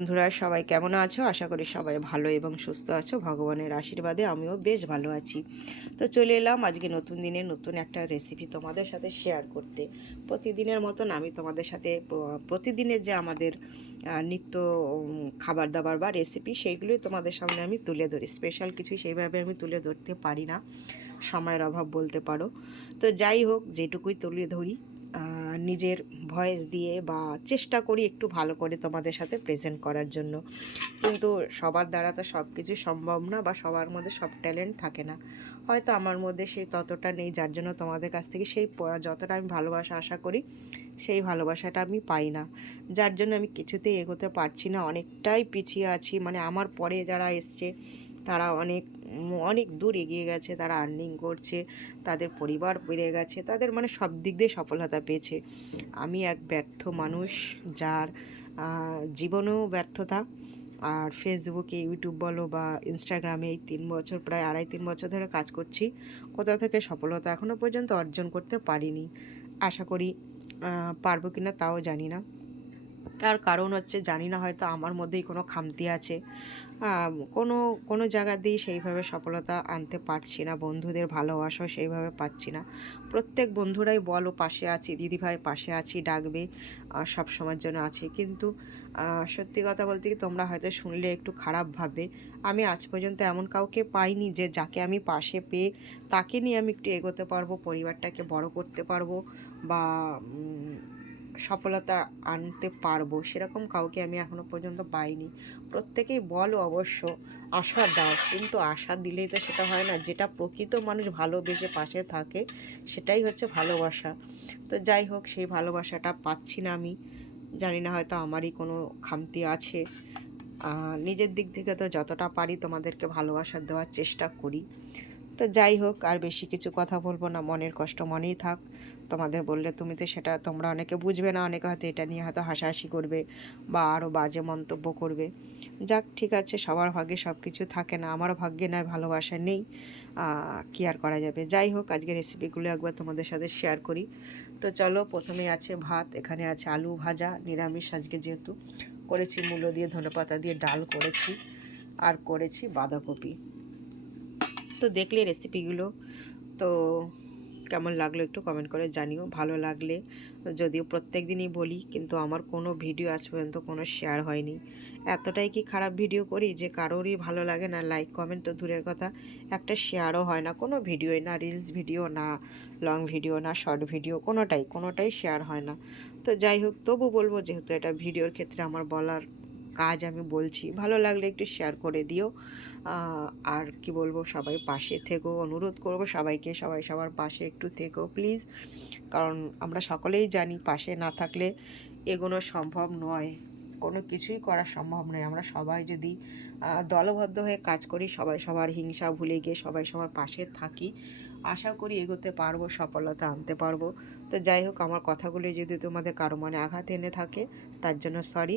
বন্ধুরা, সবাই কেমন আছো? আশা করি সবাই ভালো এবং সুস্থ আছো। ভগবানের আশীর্বাদে আমিও বেশ ভালো আছি। তো চলে এলাম আজকে নতুন দিনে নতুন একটা রেসিপি তোমাদের সাথে শেয়ার করতে। প্রতিদিনের মতন আমি তোমাদের সাথে প্রতিদিনের যে আমাদের নিত্য খাবার দাবার বা রেসিপি সেইগুলোই তোমাদের সামনে আমি তুলে ধরি। স্পেশাল কিছু সেইভাবে আমি তুলে ধরতে পারি না। সময়ের অভাব বলতে পারো। তো যাই হোক, যেটুকুই তুলে ধরি নিজের ভয়েস দিয়ে বা চেষ্টা করি একটু ভালো করে তোমাদের সাথে প্রেজেন্ট করার জন্য। কিন্তু সবার দ্বারা তো সব কিছু সম্ভব না বা সবার মধ্যে সব ট্যালেন্ট থাকে না। হয়তো আমার মধ্যে সেই ততটা নেই, যার জন্য তোমাদের কাছ থেকে সেই যতটা আমি ভালোবাসা আশা করি, সেই ভালোবাসাটা আমি পাই না। যার জন্য আমি কিছুতেই এগোতে পারছি না, অনেকটাই পিছিয়ে আছি। মানে আমার পরে যারা এসছে, তারা অনেক অনেক দূর এগিয়ে গেছে, তারা আর্নিং করছে, তাদের পরিবার বেড়ে গেছে, তাদের মানে সব দিক দিয়ে সফলতা পেয়েছে। আমি এক ব্যর্থ মানুষ যার জীবনেও ব্যর্থতা, আর ফেসবুকে ইউটিউব বলো বা ইনস্টাগ্রামে এই তিন বছর, প্রায় আড়াই তিন বছর ধরে কাজ করছি। কোথাও থেকে সফলতা এখনও পর্যন্ত অর্জন করতে পারিনি। আশা করি পারব কিনা তাও জানি না। তার কারণ হচ্ছে জানি না, হয়তো আমার মধ্যেই কোনো খামতি আছে। কোনো কোনো জায়গা দিয়ে সেইভাবে সফলতা আনতে পারছি না, বন্ধুদের ভালোবাসাও সেইভাবে পাচ্ছি না। প্রত্যেক বন্ধুরাই বলো পাশে আছি, দিদিভাই পাশে আছি, ডাকবে সব সময়ের জন্য আছি। কিন্তু সত্যি কথা বলতে কি তোমরা হয়তো শুনলে একটু খারাপ ভাবে। আমি আজ পর্যন্ত এমন কাউকে পাইনি যে, যাকে আমি পাশে পেয়ে তাকে নিয়ে আমি একটু এগোতে পারব, পরিবারটাকে বড় করতে পারব বা সফলতা আনতে পারব, সেরকম কাউকে আমি এখনও পর্যন্ত পাইনি। প্রত্যেকেই বলো অবশ্য আশা দাও, কিন্তু আশা দিলেই তো সেটা হয় না। যেটা প্রকৃত মানুষ ভালোবেসে পাশে থাকে, সেটাই হচ্ছে ভালোবাসা। তো যাই হোক, সেই ভালোবাসাটা পাচ্ছি না আমি। জানি না হয়তো আমারই কোনো খামতি আছে। নিজের দিক থেকে তো যতটা পারি তোমাদেরকে ভালোবাসা দেওয়ার চেষ্টা করি। তো যাই হোক, আর বেশি কিছু কথা বলব না, মনের কষ্ট মনেই থাক। তোমাদের বললে তুমি তো সেটা, তোমরা অনেকে বুঝবে না, অনেকে হয়তো এটা নিয়ে হয়তো হাসাহাসি করবে বা আরও বাজে মন্তব্য করবে। যাক, ঠিক আছে, সবার ভাগ্যে সব কিছু থাকে না, আমারও ভাগ্যে নয়, ভালোবাসা নেই কি আর করা যাবে? যাই হোক আজকে রেসিপিগুলো একবার তোমাদের সাথে শেয়ার করি। তো চলো, প্রথমে আছে ভাত, এখানে আছে আলু ভাজা, নিরামিষ আজকে যেহেতু। করেছি মূলো দিয়ে, ধনেপাতা দিয়ে, ডাল করেছি, আর করেছি বাঁধাকপি। তো দেখলে রেসিপিগুলো তো কেমন লাগল একটু কমেন্ট করে জানিও, ভালো লাগলে। যদিও প্রত্যেক দিনই বলি, কিন্তু আমার কোনো ভিডিও আজ পর্যন্ত কোনো শেয়ার হয়নি। এতটাই কি খারাপ ভিডিও করি যে কারোরই ভালো লাগে না লাইক কমেন্ট তো দূরের কথা। একটা শেয়ারও হয় না, কোনো ভিডিওই না রিলস ভিডিও না লং ভিডিও না শর্ট ভিডিও কোনোটাই কোনোটাই শেয়ার হয় না। তো যাই হোক, তবু বলব যেহেতু এটা ভিডিওর ক্ষেত্রে আমার বলার কাজ আমি বলছি, ভালো লাগলে একটু শেয়ার করে দিও। আর কি বলব, সবাই পাশে থেকো, অনুরোধ করব সবাইকে, সবাই সবার পাশে একটু থেকো প্লিজ কারণ আমরা সকলেই জানি পাশে না থাকলে এগোনো সম্ভব নয়, কোনো কিছুই করা সম্ভব নয়। আমরা সবাই যদি দলবদ্ধ হয়ে কাজ করি, সবাই সবার হিংসা ভুলে গিয়ে সবাই সবার পাশে থাকি, আশা করি এগোতে পারব, সফলতা আনতে পারব। তো যাই হোক, আমার কথাগুলি যদি তোমাদের কারও মনে আঘাত এনে থাকে, তার জন্য সরি